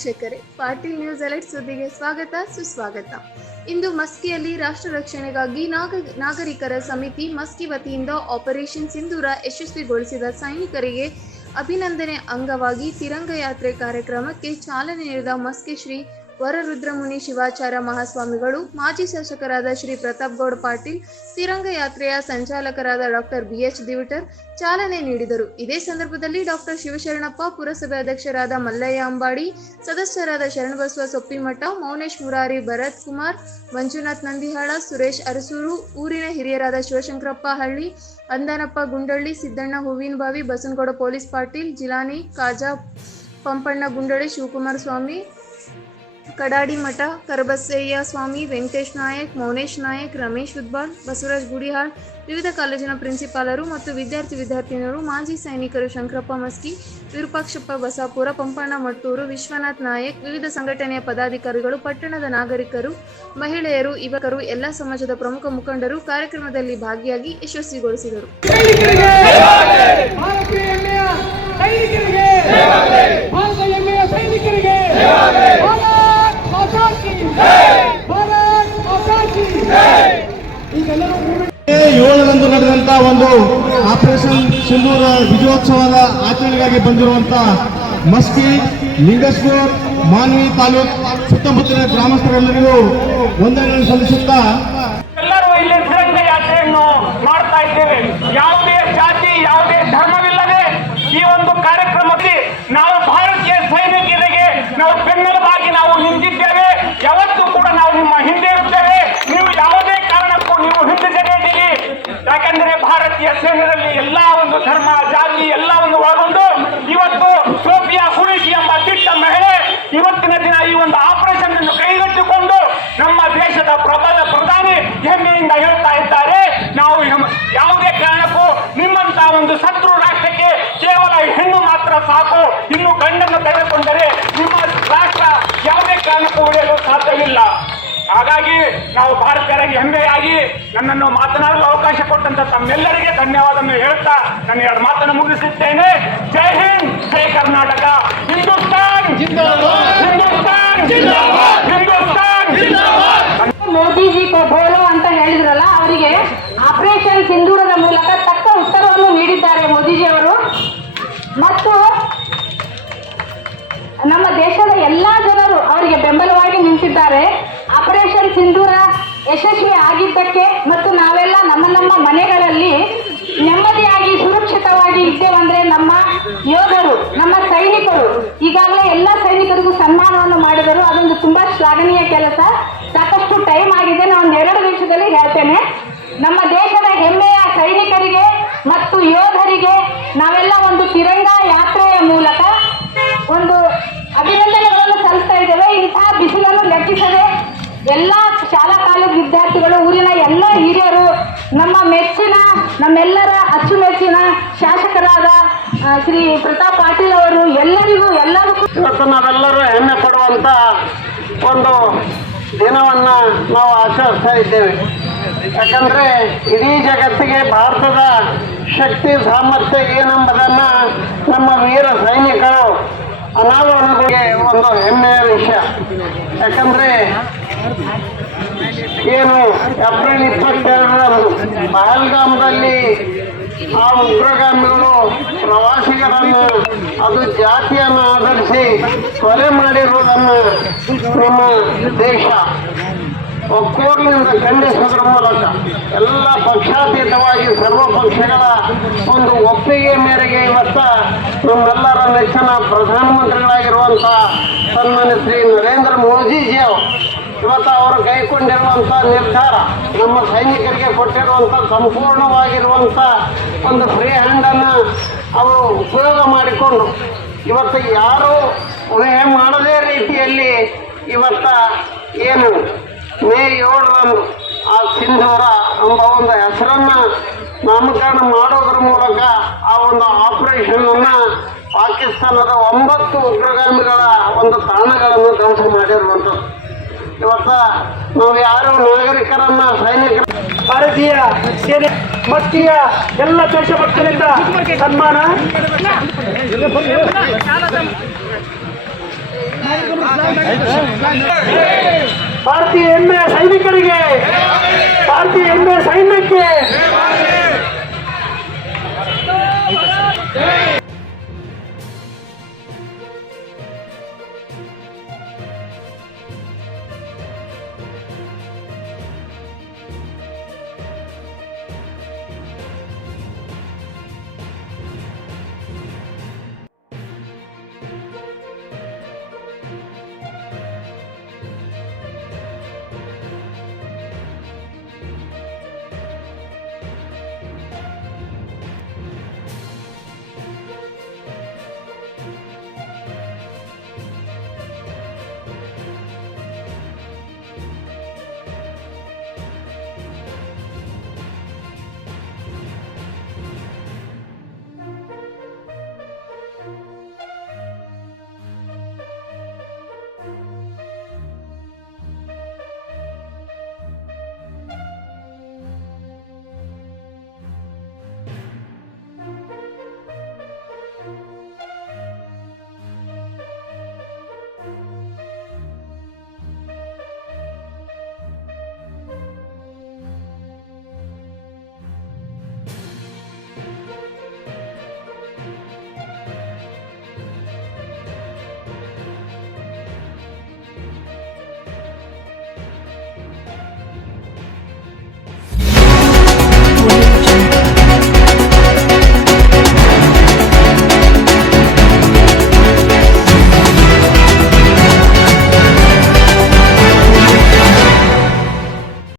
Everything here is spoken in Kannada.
ವೀಕ್ಷಕರೇ, ಪಾಟೀಲ್ ನ್ಯೂಸ್ ಅಲರ್ಟ್ ಸುದ್ದಿಗೆ ಸ್ವಾಗತ ಸುಸ್ವಾಗತ. ಇಂದು ಮಸ್ಕಿಯಲ್ಲಿ ರಾಷ್ಟ್ರ ರಕ್ಷಣೆಗಾಗಿ ನಾಗರಿಕರ ಸಮಿತಿ ಮಸ್ಕಿ ವತಿಯಿಂದ ಆಪರೇಷನ್ ಸಿಂಧೂರ ಯಶಸ್ವಿಗೊಳಿಸಿದ ಸೈನಿಕರಿಗೆ ಅಭಿನಂದನೆ ಅಂಗವಾಗಿ ತಿರಂಗ ಯಾತ್ರೆ ಕಾರ್ಯಕ್ರಮಕ್ಕೆ ಚಾಲನೆ ನೀಡಿದ ಮಸ್ಕಿ ಶ್ರೀ ವರರುದ್ರಮುನಿ ಶಿವಾಚಾರ್ಯ ಮಹಾಸ್ವಾಮಿಗಳು, ಮಾಜಿ ಶಾಸಕರಾದ ಶ್ರೀ ಪ್ರತಾಪ್ಗೌಡ ಪಾಟೀಲ್, ತಿರಂಗ ಯಾತ್ರೆಯ ಸಂಚಾಲಕರಾದ ಡಾಕ್ಟರ್ BH ದಿವಟರ್ ಚಾಲನೆ ನೀಡಿದರು. ಇದೇ ಸಂದರ್ಭದಲ್ಲಿ ಡಾಕ್ಟರ್ ಶಿವಶರಣಪ್ಪ, ಪುರಸಭೆ ಅಧ್ಯಕ್ಷರಾದ ಮಲ್ಲಯ್ಯ ಅಂಬಾಡಿ, ಸದಸ್ಯರಾದ ಶರಣಬಸವ ಸೊಪ್ಪಿಮಠ, ಮೌನೇಶ್ ಮುರಾರಿ, ಭರತ್ ಕುಮಾರ್, ಮಂಜುನಾಥ್ ನಂದಿಹಾಳ, ಸುರೇಶ್ ಅರಸೂರು, ಊರಿನ ಹಿರಿಯರಾದ ಶಿವಶಂಕರಪ್ಪ ಹಳ್ಳಿ, ಅಂದಾನಪ್ಪ ಗುಂಡಳ್ಳಿ, ಸಿದ್ದಣ್ಣ ಹೂವಿನಬಾವಿ, ಬಸನಗೌಡ ಪೊಲೀಸ್ ಪಾಟೀಲ್, ಜಿಲಾನಿ, ಕಾಜಾ ಪಂಪಣ್ಣ ಗುಂಡಳ್ಳಿ, ಶಿವಕುಮಾರ ಸ್ವಾಮಿ, ಕಡಾಡಿ ಮಠ, ಕರಬಸಯ್ಯ ಸ್ವಾಮಿ, ವೆಂಕಟೇಶ್ ನಾಯಕ್, ಮೌನೇಶ್ ನಾಯಕ್, ರಮೇಶ್ ಉದ್ಬಾಲ್, ಬಸವರಾಜ್ ಗುಡಿಹಾಳ್, ವಿವಿಧ ಕಾಲೇಜಿನ ಪ್ರಿನ್ಸಿಪಾಲರು ಮತ್ತು ವಿದ್ಯಾರ್ಥಿನಿಯರು, ಮಾಜಿ ಸೈನಿಕರು ಶಂಕರಪ್ಪ ಮಸ್ಕಿ, ವಿರೂಪಾಕ್ಷಪ್ಪ ಬಸಾಪುರ, ಪಂಪಣ್ಣ ಮಟ್ಟೂರು, ವಿಶ್ವನಾಥ್ ನಾಯಕ್, ವಿವಿಧ ಸಂಘಟನೆಯ ಪದಾಧಿಕಾರಿಗಳು, ಪಟ್ಟಣದ ನಾಗರಿಕರು, ಮಹಿಳೆಯರು, ಯುವಕರು, ಎಲ್ಲ ಸಮಾಜದ ಪ್ರಮುಖ ಮುಖಂಡರು ಕಾರ್ಯಕ್ರಮದಲ್ಲಿ ಭಾಗಿಯಾಗಿ ಯಶಸ್ವಿಗೊಳಿಸಿದರು. ಏಳರಂದು ನಡೆದಂತ ಒಂದು ಆಪರೇಷನ್ ಸಿಂಧೂರ ವಿಜಯೋತ್ಸವದ ಆಚರಣೆಗಾಗಿ ಬಂದಿರುವಂತ ಮಸ್ಕಿ, ಲಿಂಗಸ್ಪುರ್, ಮಾನ್ವಿ ತಾಲೂಕ್ ಸುತ್ತಮುತ್ತಲಿನ ಗ್ರಾಮಸ್ಥರೆಲ್ಲರಿಗೂ ವಂದನೆಗಳನ್ನು ಸಲ್ಲಿಸುತ್ತಾ ಎಲ್ಲರೂ ಇಲ್ಲಿ ತಿರಂಗ ಯಾತ್ರೆಯನ್ನು ಮಾಡ್ತಾ ಇದ್ದೇವೆ. ಯಾವುದೇ ಜಾತಿ, ಯಾವುದೇ ಧರ್ಮವಿಲ್ಲದೆ ಈ ಒಂದು ಕಾರ್ಯಕ್ರಮಕ್ಕೆ ನಾವು ಭಾರತೀಯ ಸೈನಿಕರಿಗೆ ನಾವು ಬೆನ್ನೆಲುಬಾಗಿ ನಾವು ನಿಂತಿದ್ದೇವೆ. ಯಾವತ್ತೂ ಕೂಡ ನಾವು ನಿಮ್ಮ ಹಿಂದೆ ಇರುತ್ತೇವೆ. ನೀವು ಯಾವುದೇ ಕಾರಣಕ್ಕೂ ನೀವು ಹಿಂದೆ ಜರಿಯದಿರಿ. ಯಾಕಂದ್ರೆ ಭಾರತೀಯ ಸೈನ್ಯದಲ್ಲಿ ಎಲ್ಲಾ ಒಂದು ಧರ್ಮ, ಜಾತಿ ಎಲ್ಲವನ್ನು ಒಳಗೊಂಡು ಇವತ್ತು ಸೋಫಿಯಾ ಕುರೇಶಿ ಎಂಬ ದಿಟ್ಟ ಮಹಿಳೆ ಇವತ್ತಿನ ದಿನ ಈ ಒಂದು ಆಪರೇಷನ್ ಅನ್ನು ಕೈಗೆತ್ತಿಕೊಂಡು ನಮ್ಮ ದೇಶದ ಪ್ರಧಾನಿ ಹೆಮ್ಮೆಯಿಂದ ಹೇಳ್ತಾ ಇದ್ದಾರೆ, ನಾವು ಯಾವುದೇ ಕಾರಣಕ್ಕೂ ನಿಮ್ಮಂತ ಒಂದು ಶತ್ರು ರಾಷ್ಟ್ರಕ್ಕೆ ಕೇವಲ ಹೆಣ್ಣು ಮಾತ್ರ ಸಾಕು, ಇನ್ನು ಗಂಡನ್ನು ತೆಗೆದುಕೊಂಡರೆ ನಿಮ್ಮ ರಾಷ್ಟ್ರ ಯಾವುದೇ ಕಾರಣಕ್ಕೂ ಉಳಿಯಲು ಸಾಧ್ಯವಿಲ್ಲ. ಹಾಗಾಗಿ ನಾವು ಭಾರತೀಯರಾಗಿ ಹೆಮ್ಮೆಯಾಗಿ ನನ್ನನ್ನು ಮಾತನಾಡಲು ಅವಕಾಶ ಕೊಟ್ಟಂತ ತಮ್ಮೆಲ್ಲರಿಗೆ ಧನ್ಯವಾದವನ್ನು ಹೇಳ್ತಾ ನನ್ನ ಎರಡು ಮಾತನ್ನು ಮುಗಿಸುತ್ತೇನೆ. ಜೈ ಹಿಂದ್, ಜೈ ಕರ್ನಾಟಕ, ಹಿಂದೂಸ್ತಾನ್ ಹಿಂದೂಸ್ತಾನ್ ಹಿಂದೂಸ್ತಾನ್. ಮೋದಿಜಿ ಬೋಲೋ ಅಂತ ಹೇಳಿದ್ರಲ್ಲ, ಅವರಿಗೆ ಆಪರೇಷನ್ ಸಿಂಧೂರದ ಮೂಲಕ ತಕ್ಕ ಉತ್ತರವನ್ನು ನೀಡಿದ್ದಾರೆ ಮೋದಿಜಿ ಅವರು. ಮತ್ತು ನಮ್ಮ ದೇಶದ ಎಲ್ಲಾ ಜನರು ಅವರಿಗೆ ಬೆಂಬಲವಾಗಿ ನಿಂತಿದ್ದಾರೆ. ಆಪರೇಷನ್ ಸಿಂಧೂರ ಯಶಸ್ವಿ ಆಗಿದ್ದಕ್ಕೆ ಮತ್ತು ನಾವೆಲ್ಲ ನಮ್ಮ ನಮ್ಮ ಮನೆಗಳಲ್ಲಿ ನೆಮ್ಮದಿಯಾಗಿ ಸುರಕ್ಷಿತವಾಗಿ ಇದ್ದೇವಂದ್ರೆ ನಮ್ಮ ಯೋಧರು, ನಮ್ಮ ಸೈನಿಕರು. ಈಗಾಗಲೇ ಎಲ್ಲ ಸೈನಿಕರಿಗೂ ಸನ್ಮಾನವನ್ನು ಮಾಡಿದರು. ಅದೊಂದು ತುಂಬಾ ಶ್ಲಾಘನೀಯ ಕೆಲಸ. ಸಾಕಷ್ಟು ಟೈಮ್ ಆಗಿದೆ, ನಾನು 2 ನಿಮಿಷದಲ್ಲಿ ಹೇಳ್ತೇನೆ. ನಮ್ಮ ದೇಶದ ಹೆಮ್ಮೆಯ ಸೈನಿಕರಿಗೆ ಮತ್ತು ಯೋಧರಿಗೆ ನಾವೆಲ್ಲ ಒಂದು ತಿರಂಗ ಯಾತ್ರೆಯ ಮೂಲಕ ಒಂದು ಅಭಿನಂದನೆಗಳನ್ನು ಸಲ್ಲಿಸ್ತಾ ಇದ್ದೇವೆ. ಇಂತಹ ಬಿಸಿಲನ್ನು ಲೆಕ್ಕಿಸದೆ ಎಲ್ಲ ಶಾಲಾ ಕಾಲೇಜು ವಿದ್ಯಾರ್ಥಿಗಳು, ಊರಿನ ಎಲ್ಲ ಹಿರಿಯರು, ನಮ್ಮೆಲ್ಲರ ಅಚ್ಚುಮೆಚ್ಚಿನ ಶಾಸಕರಾದ ಶ್ರೀ ಪ್ರತಾಪ್ ಪಾಟೀಲ್ ಅವರು ಎಲ್ಲರಿಗೂ ಇವತ್ತು ನಾವೆಲ್ಲರೂ ಹೆಮ್ಮೆ ಪಡುವಂತ ಒಂದು ದಿನವನ್ನ ನಾವು ಆಚರಿಸ್ತಾ ಇದ್ದೇವೆ. ಯಾಕಂದ್ರೆ ಇಡೀ ಜಗತ್ತಿಗೆ ಭಾರತದ ಶಕ್ತಿ ಸಾಮರ್ಥ್ಯ ಏನೆಂಬುದನ್ನ ನಮ್ಮ ವೀರ ಸೈನಿಕರು ಅನಾವರಣಗಳಿಗೆ ಒಂದು ಹೆಮ್ಮೆಯ ವಿಷಯ. ಯಾಕಂದ್ರೆ ಏನು ಏಪ್ರಿಲ್ 22ರಂದು ಪಹಲ್ಗಾಮದಲ್ಲಿ ಆ ಉಗ್ರಗಾಮಿಗಳು ಪ್ರವಾಸಿಗರನ್ನು ಅದು ಜಾತಿಯನ್ನು ಆಧರಿಸಿ ಕೊಲೆ ಮಾಡಿರುವುದನ್ನು ನಮ್ಮ ದೇಶ ಒಕ್ಕೋಲಿನಿಂದ ಖಂಡಿಸುವುದರ ಮೂಲಕ ಎಲ್ಲ ಪಕ್ಷಾತೀತವಾಗಿ ಸರ್ವ ಪಕ್ಷಗಳ ಒಂದು ಒಪ್ಪಿಗೆ ಮೇರೆಗೆ ಇವತ್ತ ನಮ್ಮೆಲ್ಲರ ನೆಚ್ಚಿನ ಪ್ರಧಾನಮಂತ್ರಿಗಳಾಗಿರುವಂಥ ಸನ್ಮಾನ್ಯ ಶ್ರೀ ನರೇಂದ್ರ ಮೋದಿಜಿ ಇವತ್ತು ಅವರು ಕೈಗೊಂಡಿರುವಂಥ ನಿರ್ಧಾರ, ನಮ್ಮ ಸೈನಿಕರಿಗೆ ಕೊಟ್ಟಿರುವಂಥ ಸಂಪೂರ್ಣವಾಗಿರುವಂಥ ಒಂದು ಫ್ರೀ ಹ್ಯಾಂಡನ್ನು ಅವರು ಉಪಯೋಗ ಮಾಡಿಕೊಂಡು ಇವತ್ತು ಯಾರೂ ಊಹೆ ಮಾಡದೇ ರೀತಿಯಲ್ಲಿ ಇವತ್ತ ಏನು ಮೇ 7ರಂದು ಆ ಸಿಂಧೂರ ಎಂಬ ಒಂದು ಹೆಸರನ್ನು ನಾಮಕರಣ ಮಾಡೋದ್ರ ಮೂಲಕ ಆ ಒಂದು ಆಪರೇಷನನ್ನು ಪಾಕಿಸ್ತಾನದ 9 ಉಗ್ರಗಾಮಿಗಳ ಒಂದು ತಾಣಗಳನ್ನು ಧ್ವಂಸ ಮಾಡಿರುವಂಥದ್ದು. ಇವತ್ತ ನಾವು ಯಾರು ನಾಗರಿಕರನ್ನ ಸೈನಿಕರ ಭಾರತೀಯ ಸೇನೆ ಮಸ್ಕಿಯ ಎಲ್ಲ ದೇಶಭಕ್ತರಿಂದ ಸನ್ಮಾನ ಭಾರತೀಯ ಹೆಮ್ಮೆಯ ಸೈನಿಕರಿಗೆ, ಭಾರತೀಯ ಹೆಮ್ಮೆಯ ಸೈನ್ಯಕ್ಕೆ